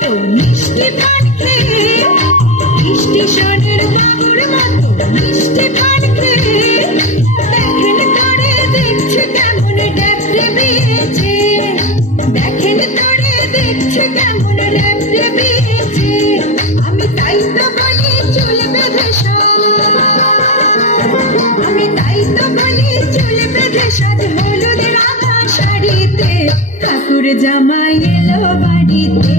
মতো মিষ্টি পান খেয়ে, স্টেশনের বাবুর মতো মিষ্টি পান খেয়ে, দেখেন তোরে দেখছে কেমন ডেবরে বিয়েছে, দেখেন তোরে দেখছে কেমন ডেবরে বিয়েছে। আমি তাই তো বলি চুল বেঁধে সাজ, আমি তাই তো বলি চুল বেঁধে সাজ, হলুদ রাঙা শাড়িতে ঠাকুর জামাই এলো বাড়িতে।